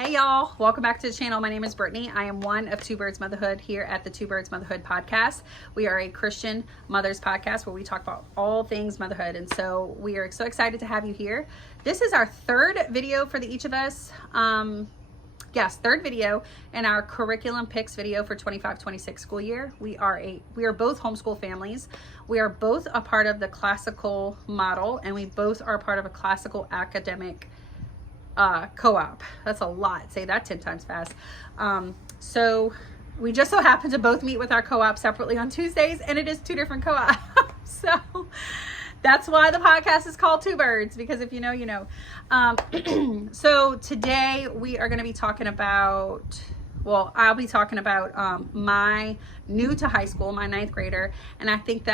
Hey y'all, welcome back to the channel. My name is Brittany. I am one of Two Birds Motherhood here at the Two Birds Motherhood podcast. We are a Christian mothers podcast where we talk about all things motherhood. And so we are so excited to have you here. This is our third video for each of us. Third video in our curriculum picks video for 25-26 school year. We are both homeschool families. We are both a part of the classical model, and we both are a part of a classical academic co-op. That's a lot. Say that 10 times fast. So we just so happen to both meet with our co-op separately on Tuesdays, and it is two different co-ops. So that's why the podcast is called Two Birds, because if you know, you know. So today we are going to be talking about, I'll be talking about my new to high school, my 9th grader. And I think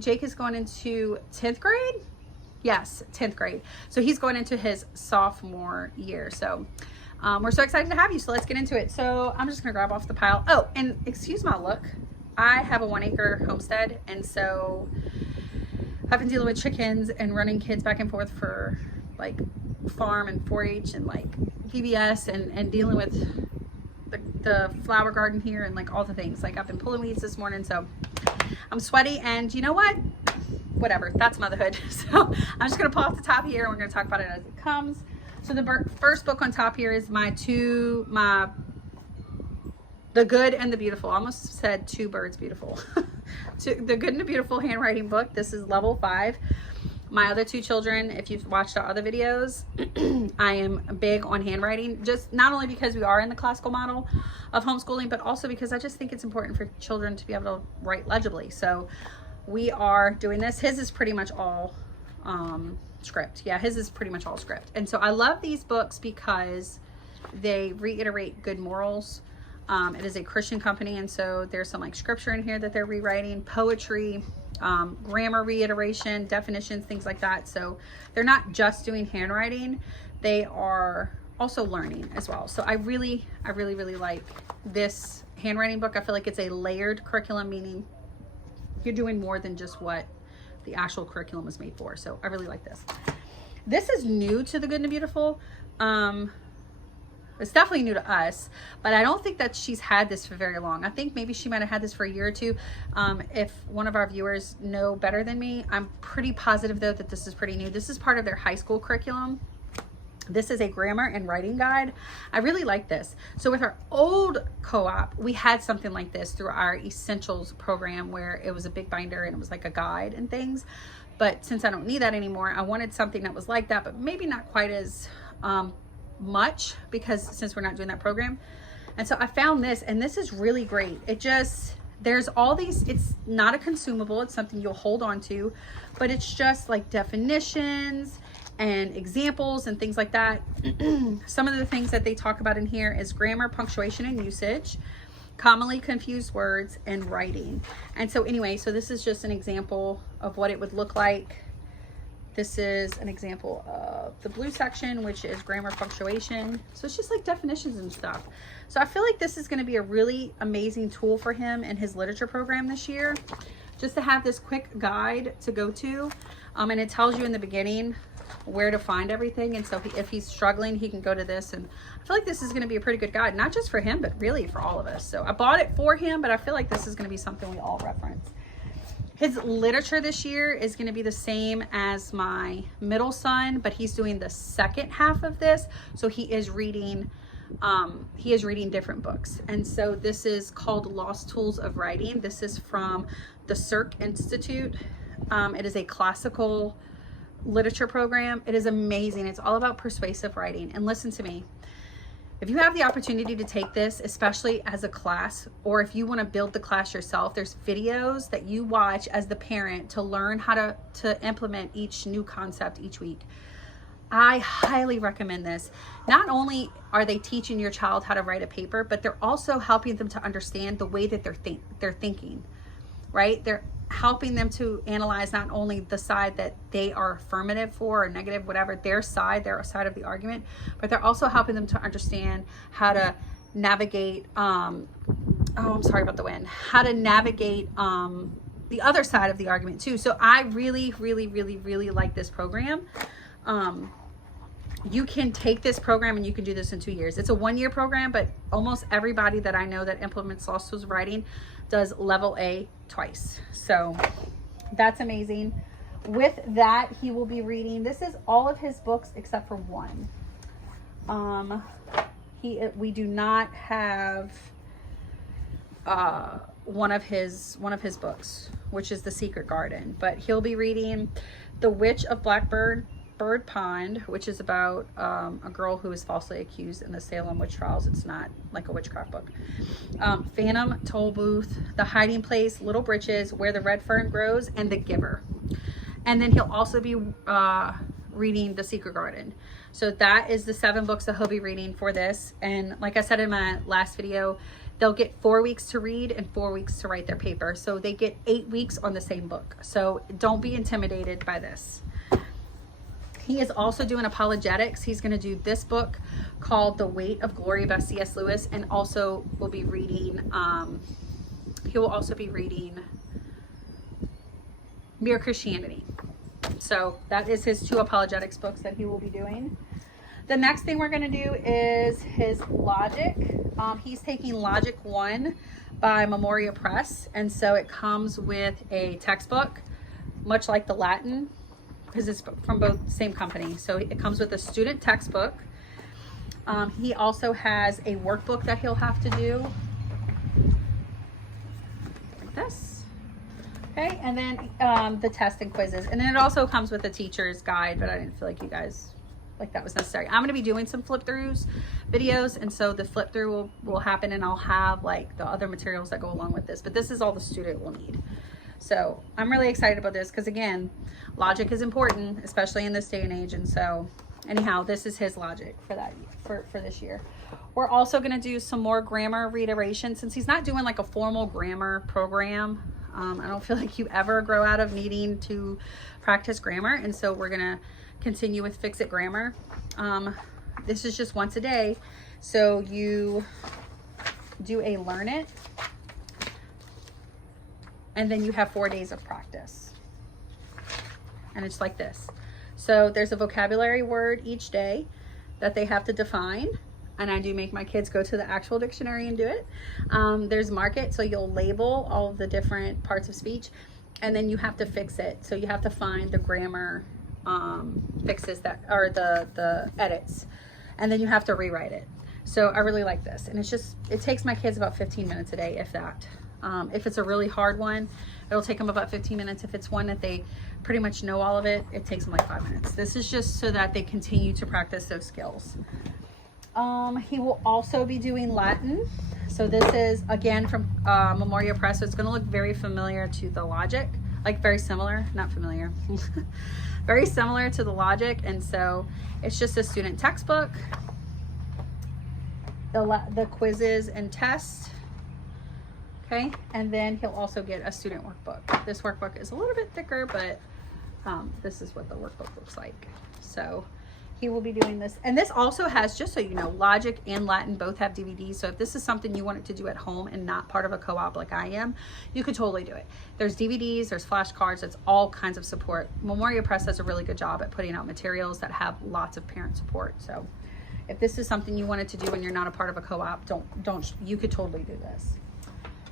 Jake is going into 10th grade. Yes, 10th grade. So he's going into his sophomore year. So we're so excited to have you. So let's get into it. So I'm just going to grab off the pile. Oh, and excuse my look. I have a 1-acre homestead. And so I've been dealing with chickens and running kids back and forth for like farm and 4-H and like VBS and dealing with the flower garden here and like all the things. Like I've been pulling weeds this morning. So I'm sweaty, and you know what? Whatever, that's motherhood. So I'm just gonna pull off the top here and we're gonna talk about it as it comes. So the first book on top here is The Good and the Beautiful. I almost said Two Birds Beautiful. The Good and the Beautiful handwriting book. This is level 5. My other two children, if you've watched our other videos, I am big on handwriting, just not only because we are in the classical model of homeschooling, but also because I just think it's important for children to be able to write legibly. So we are doing this. His is pretty much all script. Yeah, his is pretty much all script. And so I love these books because they reiterate good morals. It is a Christian company, and so there's some like scripture in here that they're rewriting, poetry, grammar reiteration, definitions, things like that. So they're not just doing handwriting, they are also learning as well. So I really like this handwriting book. I feel like it's a layered curriculum, meaning you're doing more than just what the actual curriculum was made for. So I really like this. This is new to The Good and the Beautiful. It's definitely new to us, but I don't think that she's had this for very long. I think maybe she might have had this for a year or two. If one of our viewers know better than me, I'm pretty positive though that this is pretty new. This is part of their high school curriculum. This is a grammar and writing guide. I really like this. So with our old co-op, we had something like this through our essentials program where it was a big binder and it was like a guide and things. But since I don't need that anymore, I wanted something that was like that, but maybe not quite as much, because since we're not doing that program. And so I found this, and this is really great. There's all these, it's not a consumable, it's something you'll hold on to, but it's just like definitions and examples and things like that. Some of the things that they talk about in here is grammar, punctuation, and usage, commonly confused words, and writing. And so anyway, so this is just an example of what it would look like. This is an example of the blue section, which is grammar, punctuation. So it's just like definitions and stuff. So I feel like this is going to be a really amazing tool for him in his literature program this year, just to have this quick guide to go to. And it tells you in the beginning where to find everything. And so if he's struggling, he can go to this. And I feel like this is going to be a pretty good guide, not just for him, but really for all of us. So I bought it for him, but I feel like this is going to be something we all reference. His literature this year is going to be the same as my middle son, but he's doing the second half of this. So he is reading different books. And so this is called Lost Tools of Writing. This is from the Cirque Institute. It is a classical literature program. It is amazing. It's all about persuasive writing. And listen to me. If you have the opportunity to take this, especially as a class, or if you want to build the class yourself, there's videos that you watch as the parent to learn how to implement each new concept each week. I highly recommend this. Not only are they teaching your child how to write a paper, but they're also helping them to understand the way that they're thinking, right? They're helping them to analyze not only the side that they are affirmative for or negative, whatever, their side of the argument, but they're also helping them to understand how to navigate, I'm sorry about the wind, how to navigate the other side of the argument too. So I really like this program. you can take this program and you can do this in 2 years. It's a 1-year program, but almost everybody that I know that implements law schools writing does level A twice. So that's amazing. With that, he will be reading, this is all of his books except for one. We do not have one of his books, which is The Secret Garden, but he'll be reading The Witch of Blackbird Pond, which is about a girl who is falsely accused in the Salem witch trials. It's not like a witchcraft book. Phantom Toll Booth, The Hiding Place, Little Britches, Where the Red Fern Grows, and The Giver. And then he'll also be reading The Secret Garden. So that is the 7 books that he'll be reading for this. And like I said in my last video, they'll get 4 weeks to read and 4 weeks to write their paper. So they get 8 weeks on the same book. So don't be intimidated by this. He is also doing apologetics. He's going to do this book called The Weight of Glory by C.S. Lewis, and also will be reading, he will also be reading Mere Christianity. So that is his 2 apologetics books that he will be doing. The next thing we're going to do is his Logic. He's taking Logic 1 by Memoria Press, and so it comes with a textbook, much like the Latin, because it's from both same company. So it comes with a student textbook. He also has a workbook that he'll have to do, like this. Okay, and then the test and quizzes. And then it also comes with a teacher's guide, but I didn't feel like you guys, like that was necessary. I'm gonna be doing some flip throughs videos, and so the flip through will happen, and I'll have like the other materials that go along with this, but this is all the student will need. So I'm really excited about this because, again, logic is important, especially in this day and age. And so anyhow, this is his Logic for that for this year. We're also going to do some more grammar reiteration, since he's not doing like a formal grammar program. I don't feel like you ever grow out of needing to practice grammar, and so we're going to continue with Fix It Grammar. This is just once a day, so you do a learn it, and then you have 4 days of practice. And it's like this. So there's a vocabulary word each day that they have to define. And I do make my kids go to the actual dictionary and do it. There's mark it, so you'll label all of the different parts of speech, and then you have to fix it. So you have to find the grammar fixes that are the edits, and then you have to rewrite it. So I really like this, and it takes my kids about 15 minutes a day, if that. If it's a really hard one, it'll take them about 15 minutes. If it's one that they pretty much know all of it, it takes them like 5 minutes. This is just so that they continue to practice those skills. He will also be doing Latin. So this is, again, from Memoria Press. So it's going to look very familiar to the Logic, like very similar, not familiar, very similar to the Logic. And so it's just a student textbook, the quizzes and tests. Okay, and then he'll also get a student workbook. This workbook is a little bit thicker, but this is what the workbook looks like. So he will be doing this. And this also has, just so you know, Logic and Latin both have DVDs. So if this is something you wanted to do at home and not part of a co-op like I am, you could totally do it. There's DVDs, there's flashcards, it's all kinds of support. Memoria Press does a really good job at putting out materials that have lots of parent support. So if this is something you wanted to do and you're not a part of a co-op, you could totally do this.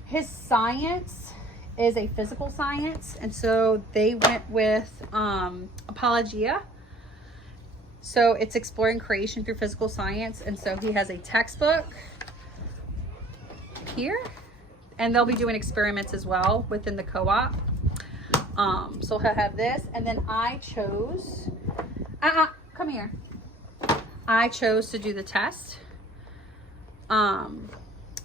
His science is a physical science, and so they went with Apologia. So it's exploring creation through physical science, and so he has a textbook here, and they'll be doing experiments as well within the co-op. So he'll have this, and then I chose, come here. I chose to do the test.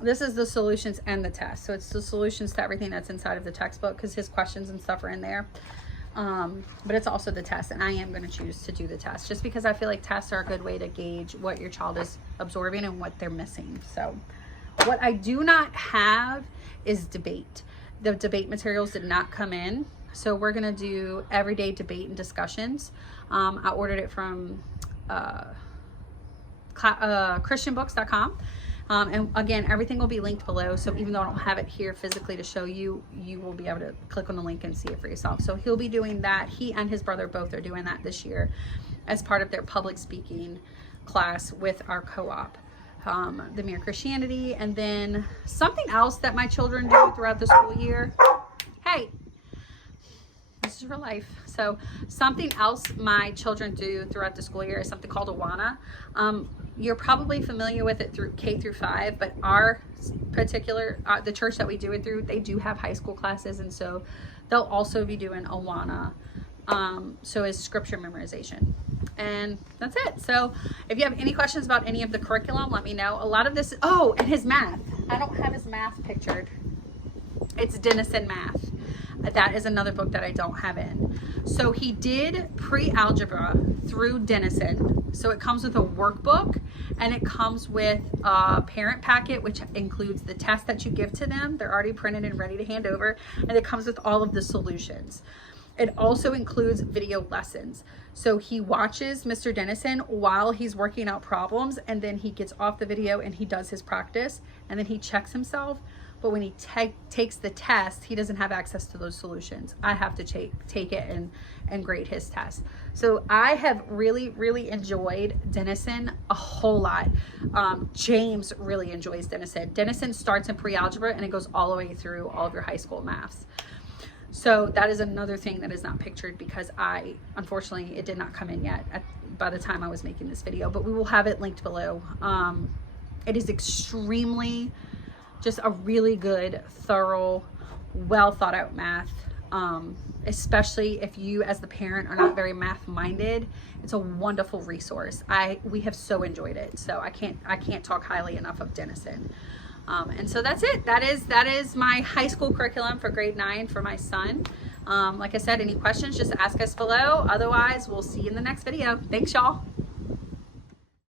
This is the solutions and the test. So it's the solutions to everything that's inside of the textbook, because his questions and stuff are in there. But it's also the test, and I am going to choose to do the test just because I feel like tests are a good way to gauge what your child is absorbing and what they're missing. So what I do not have is debate. The debate materials did not come in. So we're going to do everyday debate and discussions. I ordered it from christianbooks.com. And again, everything will be linked below. So even though I don't have it here physically to show you, you will be able to click on the link and see it for yourself. So he'll be doing that. He and his brother both are doing that this year as part of their public speaking class with our co-op, the Mere Christianity. And then something else that my children do throughout the school year. Hey, this is real life. So something else my children do throughout the school year is something called Awana. You're probably familiar with it through K through 5, but our particular, the church that we do it through, they do have high school classes, and so they'll also be doing Awana. So it's scripture memorization. And that's it. So if you have any questions about any of the curriculum, let me know. A lot of this, oh, and his math. I don't have his math pictured. It's Denison Math. That is another book that I don't have in. So he did pre-algebra through Denison. So it comes with a workbook, and it comes with a parent packet, which includes the test that you give to them. They're already printed and ready to hand over. And it comes with all of the solutions. It also includes video lessons. So he watches Mr. Denison while he's working out problems, and then he gets off the video and he does his practice, and then he checks himself. But when he takes the test, he doesn't have access to those solutions. I have to take it and grade his test. So I have really enjoyed Denison a whole lot. James really enjoys Denison. Denison starts in pre-algebra and it goes all the way through all of your high school maths. So that is another thing that is not pictured because unfortunately, it did not come in yet by the time I was making this video, but we will have it linked below. It is extremely, just a really good, thorough, well thought out math, especially if you as the parent are not very math minded. It's a wonderful resource. We have so enjoyed it. So I can't talk highly enough of Denison. And so that's it. That is my high school curriculum for grade 9 for my son. Like I said, any questions, just ask us below. Otherwise, we'll see you in the next video. Thanks, y'all.